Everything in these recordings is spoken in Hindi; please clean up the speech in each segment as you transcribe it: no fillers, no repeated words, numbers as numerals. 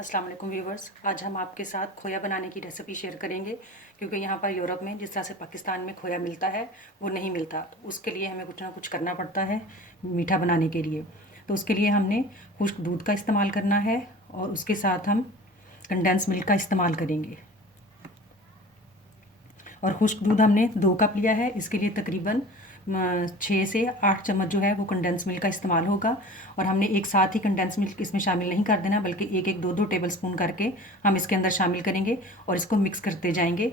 अस्सलाम वालेकुम व्यूवर्स। आज हम आपके साथ खोया बनाने की रेसिपी शेयर करेंगे क्योंकि यहाँ पर यूरोप में जिस तरह से पाकिस्तान में खोया मिलता है वो नहीं मिलता, तो उसके लिए हमें कुछ ना कुछ करना पड़ता है मीठा बनाने के लिए। तो उसके लिए हमने खुश्क दूध का इस्तेमाल करना है और उसके साथ हम कंडेंस मिल्क का इस्तेमाल करेंगे। और खुश्क दूध हमने 2 कप लिया है। इसके लिए तकरीबन 6 से 8 चम्मच जो है वो कंडेंस मिल्क का इस्तेमाल होगा। और हमने एक साथ ही कंडेंस मिल्क इसमें शामिल नहीं कर देना, बल्कि एक एक दो दो टेबल स्पून करके हम इसके अंदर शामिल करेंगे और इसको मिक्स करते जाएंगे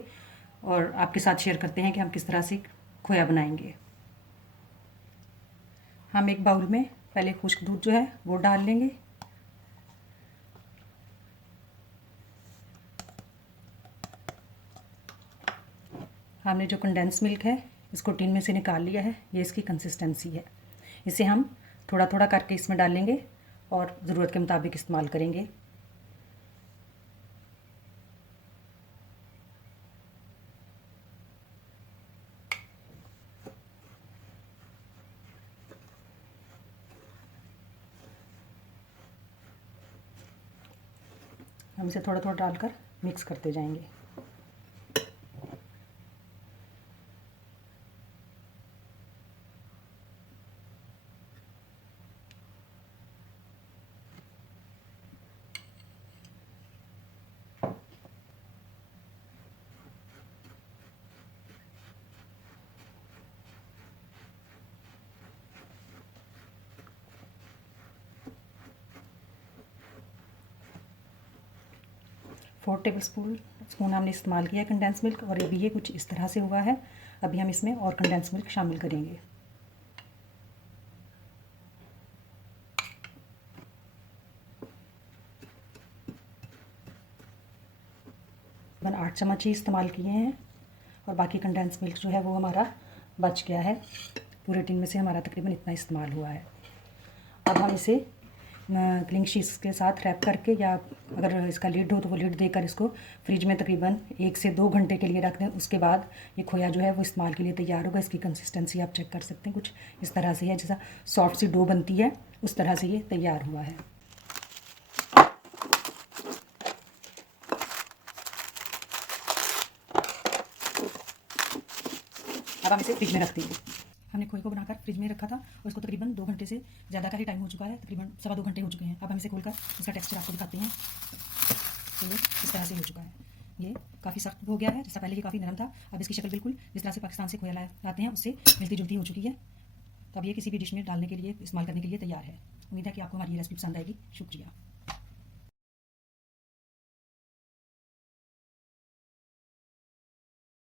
और आपके साथ शेयर करते हैं कि हम किस तरह से खोया बनाएंगे। हम एक बाउल में पहले खुश्क दूध जो है वो डाल लेंगे। हमने जो कंडेंस मिल्क है इसको टिन में से निकाल लिया है। ये इसकी कंसिस्टेंसी है। इसे हम थोड़ा थोड़ा करके इसमें डालेंगे और ज़रूरत के मुताबिक इस्तेमाल करेंगे। हम इसे थोड़ा थोड़ा डालकर मिक्स करते जाएंगे। फोर टेबल स्पून हमने इस्तेमाल किया है कंडेंस मिल्क, और अभी ये कुछ इस तरह से हुआ है। अभी हम इसमें और कंडेंस मिल्क शामिल करेंगे। 8 चम्मच ही इस्तेमाल किए हैं और बाकी कंडेंस मिल्क जो है वो हमारा बच गया है। पूरे टिन में से हमारा तकरीबन इतना इस्तेमाल हुआ है। अब हम इसे क्लिंग शीट्स के साथ रैप करके, या अगर इसका लिड हो तो वो लिड देकर इसको फ्रिज में तकरीबन 1 से 2 घंटे के लिए रख दें। उसके बाद ये खोया जो है वो इस्तेमाल के लिए तैयार होगा। इसकी कंसिस्टेंसी आप चेक कर सकते हैं, कुछ इस तरह से है, जैसा सॉफ्ट सी डो बनती है उस तरह से ये तैयार हुआ है। अब हम इसे फ्रिज में रख देंगे। हमने खोए को बनाकर फ्रिज में रखा था और इसको तकरीबन 2 घंटे से ज़्यादा का ही टाइम हो चुका है, तकरीबन 2.25 घंटे हो चुके हैं। अब हम इसे खोलकर इसका टेक्सचर आपको दिखाते हैं। तो इस तरह से हो चुका है। ये काफ़ी सख्त हो गया है, जैसा पहले ये काफ़ी नरम था। अब इसकी शक्ल बिल्कुल जिस तरह से पाकिस्तान से खोया लाते हैं उससे मिलती जुलती हो चुकी है। तो अब ये किसी भी डिश में डालने के लिए, इस्तेमाल करने के लिए तैयार है। उम्मीद है कि आपको हमारी ये रेसिपी पसंद आएगी। शुक्रिया।